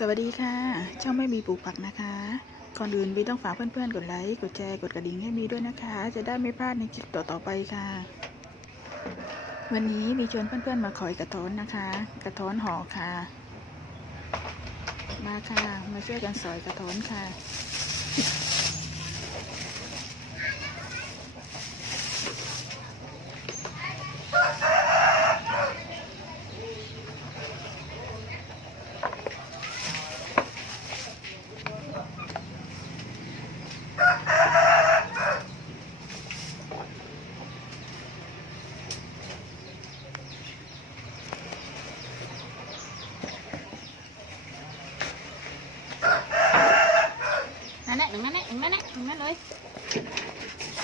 สวัสดีค่ะ ช่องไม่มีปลูกผักนะคะ ก่อนอื่นบีต้องฝากเพื่อนๆ กดไลค์ กดแชร์ กดกระดิ่งให้มีด้วยนะคะ จะได้ไม่พลาดในคลิปต่อๆไปค่ะ วันนี้มีชวนเพื่อนๆ มาขอยกระท้อนนะคะ กระท้อนห่อค่ะ มาค่ะ มาช่วยกันสอยกระท้อนค่ะ นั่นแหละตรงนั้น แหละตรงนั้นแหละตรงนั้นเลย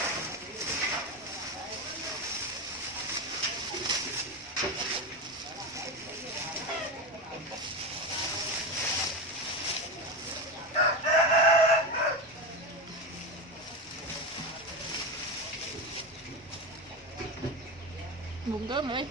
บุ้งเกิ้มเลย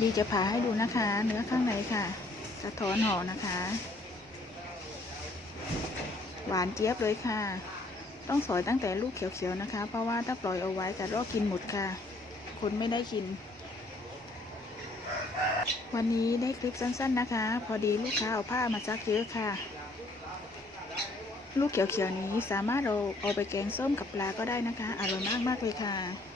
บีจะผ่าให้ดูนะคะ เนื้อข้างในค่ะกระท้อนห่อนะคะ หวานเจี๊ยบเลยค่ะ ต้องสอยตั้งแต่ลูกเขียวๆนะคะ เพราะว่าถ้าปล่อยเอาไว้จะรอกกินหมดค่ะ คนไม่ได้กิน วันนี้ได้คลิปสั้นๆนะคะ พอดีลูกค้าเอาผ้ามาซักเยอะค่ะ ลูกเขียวๆนี้สามารถเราเอาไปแกงส้มกับปลาก็ได้นะคะ อร่อยมากๆเลยค่ะ